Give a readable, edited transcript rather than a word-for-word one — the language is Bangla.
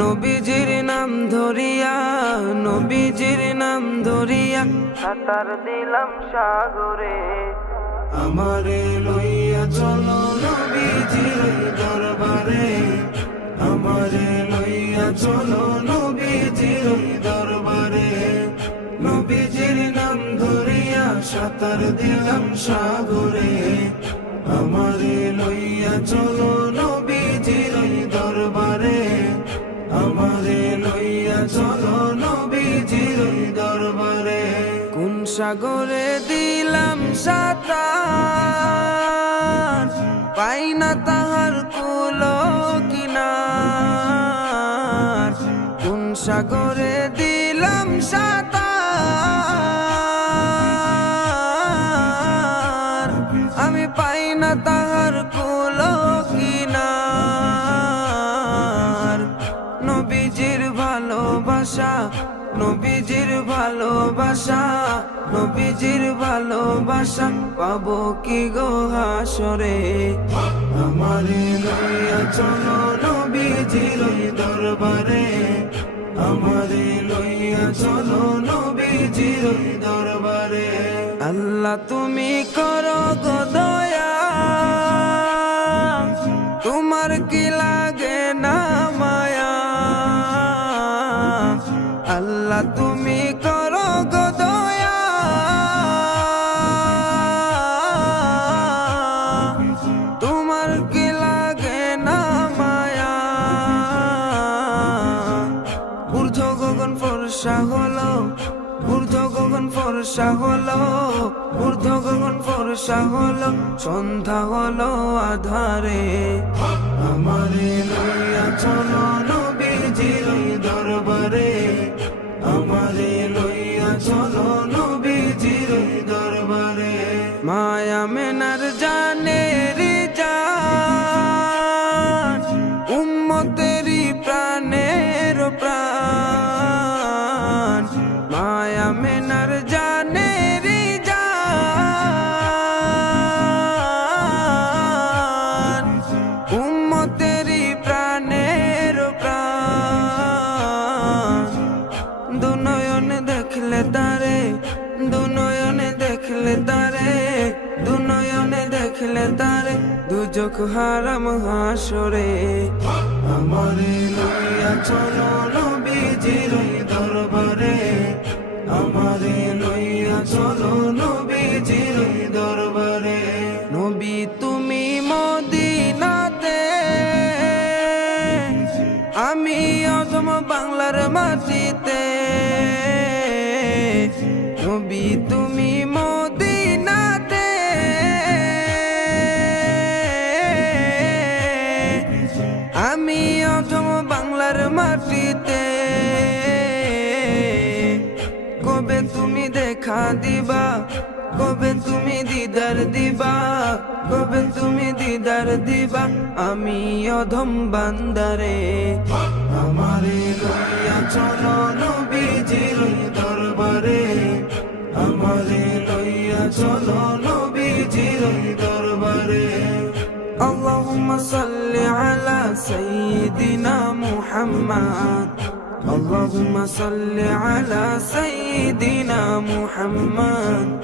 নবীজির নাম ধরিয়া, নবীজির নাম ধরিয়া সাঁতার দিলাম সাগরে। আমারে লইয়া চলো নবীজির দরবারে, আমারে লইয়া চলো নবীজির দরবারে। নবীজির নাম ধরিয়া সাঁতার দিলাম সাগরে, আমারে লইয়া চলো নবীজির দরবারে, আমারে লইয়া চলো নবীজির দরবারে। কোন সাগরে দিলাম সাঁতার, পাই না তাহার কুলো কিনার। কোন সাগরে দিলাম সাঁতার, আমি পাই না তাহার কুলো কিনার। নবীজির ভালোবাসা, নবীজির ভালোবাসা, নবীজির ভালোবাসা পাবো কি গো হাসরে। আমারে লইয়া চলো নবীজির দরবারে, আমারে লইয়া চলো নবীজির দরবারে। আল্লাহ তুমি করো গো দয়া, তোমার কি লাগে না মায়া। আল্লাহ তুমি করো গো দয়া, তোমার কি লাগে না মায়া। ঊর্ধ্ব গগন ফর্সা হলো, ঊর্ধ্ব গগন ফর্সা হলো, ঊর্ধ্ব গগন ফর্সা হলো, সন্ধ্যা হলো আধারে। আমারে লইয়া চলো নবীজির দরবারে, আমারে লইয়া চলো নবীজির দরবারে। মায়া মেনার জানের জান, উম্মতেরি প্রাণের প্রাণ। মায়া মেনার জানের জান, উম্মতেরি প্রাণের প্রাণ। দুনয়নে দেখলে তারে, দুনয়নে দেখলে তারে, দুনয়নে দেখলে তারে, দুজখ হারাম হাসরে। আমারে লইয়া চলো নবীজির দরবারে, আমারে লইয়া চলো নবীজির দরবারে। নবী তুমি মদিনাতে, আমি অধম বাংলার মাটিতে। নবী তুমি মদিনাতে, আমি অধম বাংলার মাটিতে। কবে তুমি দেখা দিবা, কবে তুমি দিদার দিবা, কবে তুমি দিদার দিবা, আমি অধম বান্দারে। আমারে লইয়া চলো নবীজির দরবারে, আমারে লইয়া চলো নবীজির দরবারে। আল্লাহুম্মা সাল্লি আলা সাইয়্যিদিনা মুহাম্মদ, আল্লাহুম্মা সাল্লি আলা সাইয়্যিদিনা মুহাম্মদ।